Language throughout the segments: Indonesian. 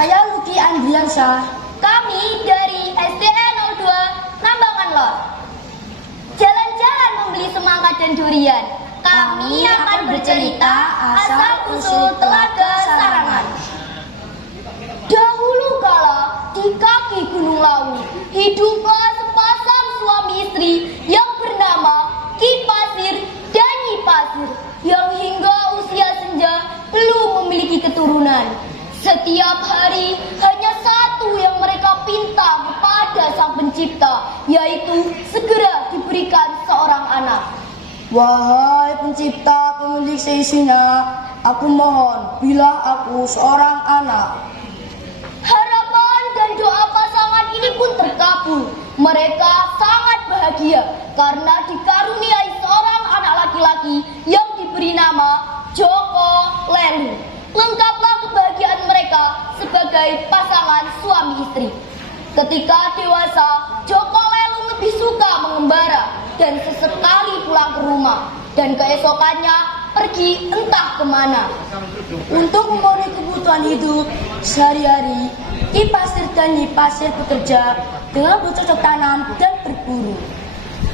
Saya Luki Andriansyah. Kami dari SDE 02 Nambangan Lor. Jalan-jalan membeli semangka dan durian. Kami akan bercerita asal-usul Telaga Sarangan. Dahulu kala di kaki Gunung Lawu hiduplah sepasang suami istri yang bernama Ki Pasir dan Nyi Pasir yang hingga usia senja belum memiliki keturunan. Setiap hari hanya satu yang mereka pinta kepada Sang Pencipta, yaitu segera diberikan seorang anak. Wahai Pencipta pemilik seisinya, aku mohon bila aku seorang anak. Harapan dan doa pasangan ini pun terkabul. Mereka sangat bahagia karena dikaruniai seorang anak laki-laki yang diberi nama Joko Lelu. Lengkaplah kebahagiaan mereka sebagai pasangan suami istri. Ketika dewasa, Joko Lelu lebih suka mengembara dan sesekali pulang ke rumah, dan keesokannya pergi entah kemana. Untuk memenuhi kebutuhan hidup sehari-hari, Ki Pasir dan Nyi Pasir bekerja dengan bercocok tanam dan berburu.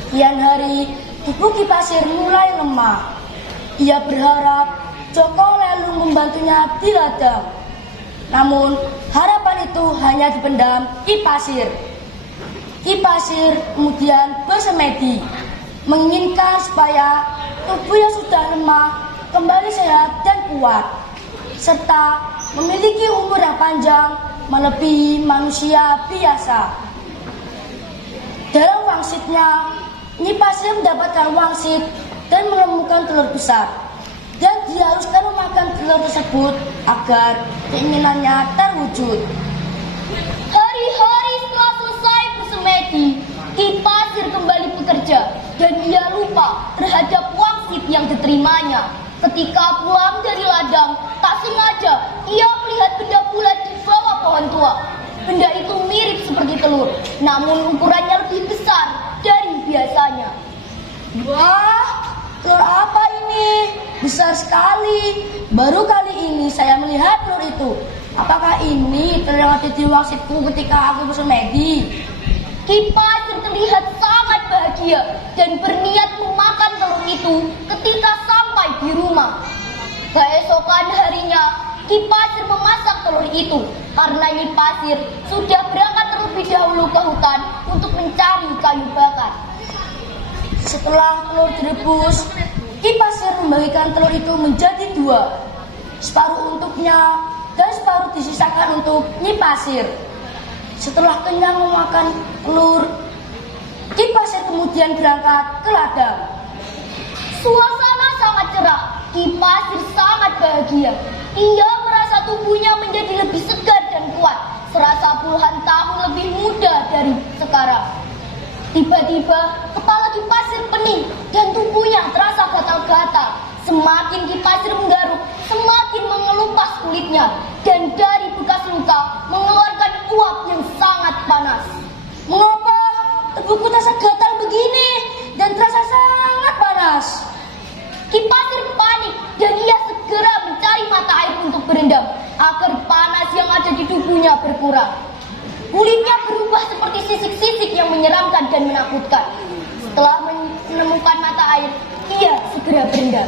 Kian hari, tubuh Ki Pasir mulai lemah. Ia berharap Joko Lelu membantunya di ladang. Namun, harapan itu hanya dipendam Ki Pasir. Ki Pasir kemudian bersemedi, menginginkan supaya tubuh yang sudah lemah kembali sehat dan kuat, serta memiliki umur yang panjang melebihi manusia biasa. Dalam wangsitnya, Nyi Pasir mendapatkan wangsit dan menemukan telur besar, dan diharuskan memakan telur tersebut agar keinginannya terwujud. Hari-hari setelah selesai bersemedi, Ki Pasir kembali bekerja dan ia lupa terhadap wangsit yang diterimanya. Ketika pulang dari ladang, tak sengaja ia melihat benda bulat di bawah pohon tua. Benda itu mirip seperti telur, namun ukurannya lebih besar dari biasanya. Wah, telur apa ini? Besar sekali. Baru kali ini saya melihat telur itu. Apakah ini telur yang ada di wangsitku ketika aku bersemedi? Ki Pasir terlihat sangat bahagia dan berniat memakan telur itu ketika sampai di rumah. Keesokan harinya, Ki Pasir memasak telur itu karena Nyi Pasir sudah berangkat terlebih dahulu ke hutan untuk mencari kayu bakar. Setelah telur direbus, Ki Pasir membagikan telur itu menjadi dua, separuh untuknya dan separuh disisakan untuk Nyi Pasir. Setelah kenyang memakan telur, Ki Pasir kemudian berangkat ke ladang. Suasana sangat cerah, Ki Pasir sangat bahagia. Ia merasa tubuhnya menjadi lebih segar dan kuat, serasa puluhan tahun lebih muda dari sekarang. Tiba-tiba kepala Ki Pasir pening dan tubuhnya terasa gatal-gatal. Semakin Ki Pasir menggaruk, semakin mengelupas kulitnya, dan dari bekas luka mengeluarkan uap yang sangat panas. Mengapa tubuhku terasa gatal begini dan terasa sangat panas? Ki Pasir panik dan ia segera mencari mata air untuk berendam agar panas yang ada di tubuhnya berkurang. Kulitnya berubah seperti sisik-sisik yang menyeramkan dan menakutkan. Setelah menemukan mata air, ia segera berendam.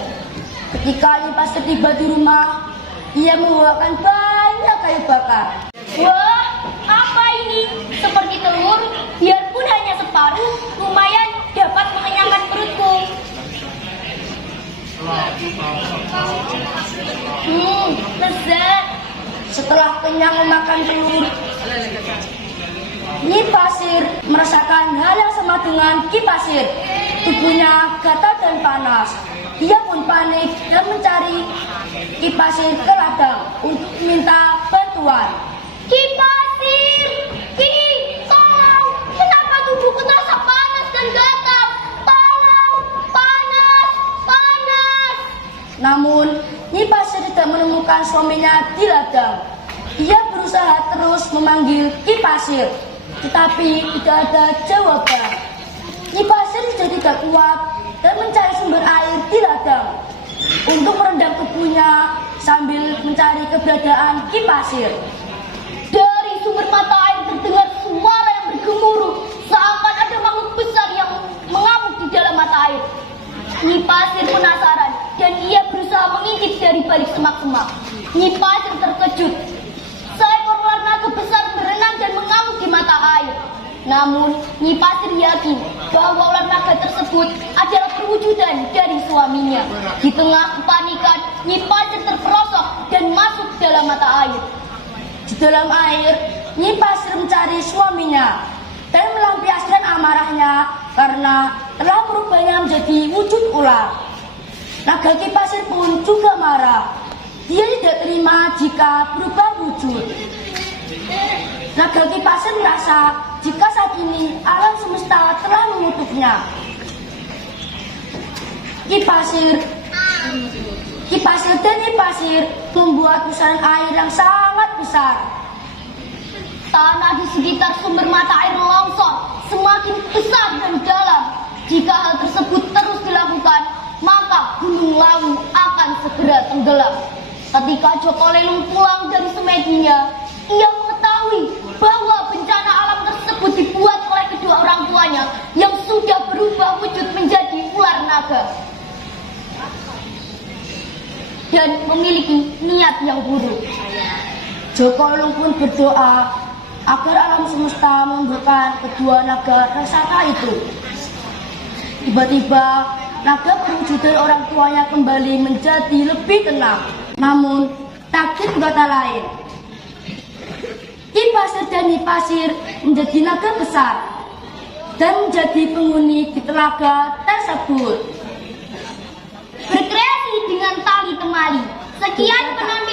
Ketika Nyi Pasir tiba di rumah, ia membawakan banyak kayu bakar. Wah, apa ini? Seperti telur, biarpun hanya separuh, lumayan dapat mengenyangkan perutku. Lezat. Setelah kenyang memakan telur, Nyi Pasir merasakan hal yang sama dengan Ki Pasir. Tubuhnya gatal dan panas. Dia pun panik dan mencari Ki Pasir ke ladang untuk meminta bantuan. Ki Pasir, Ki, tolong! Kenapa tubuhku terasa panas dan gatal? Tolong, panas, panas! Namun, Nyi Pasir tidak menemukan suaminya di ladang. Ia berusaha terus memanggil Ki Pasir, tetapi tidak ada jawaban. Nyi Pasir sudah tidak kuat dan mencari sumber air di ladang untuk merendam tubuhnya sambil mencari keberadaan Ki Pasir. sumber mata air terdengar suara yang bergemuruh, seakan ada makhluk besar yang mengamuk di dalam mata air. Nyi Pasir penasaran dan ia berusaha mengintip dari balik semak-semak. Nyi Pasir terkejut. Seekor ular naga besar berenang dan mengamuk di mata air. Namun, Nyi Pasir yakin bahwa ular naga tersebut adalah perwujudan dari suaminya. Di tengah kepanikan, Nyi Pasir terperosok dan masuk dalam mata air. Di dalam air, Nyi Pasir mencari suaminya dan melampiaskan amarahnya karena telah merubahnya menjadi wujud ular. Naga Ki Pasir pun juga marah. Dia tidak terima jika berubah wujud. Naga Ki Pasir merasa jika saat ini alam semesta telah mengutuknya. Ki Pasir dan Nyi Pasir membuat pusaran air yang sangat besar. Tanah di sekitar sumber mata air longsor semakin besar dan dalam. Jika hal tersebut terus dilakukan, maka Gunung Lawu akan segera tenggelam. Ketika Joko Lelung pulang dari semedinya, ia mengetahui bahwa bencana alam tersebut dibuat oleh kedua orang tuanya yang sudah berubah wujud menjadi ular naga dan memiliki niat yang buruk. Joko Lelung pun berdoa agar alam semesta membukakan kedua naga raksasa itu. Tiba-tiba, naga perwujudan orang tuanya kembali menjadi lebih tenang. Namun, takdir berkata lain. Ki Pasir dan Nyi Pasir menjadi naga besar dan menjadi penghuni di telaga tersebut. Berkreasi dengan tali temali. Sekian penampilan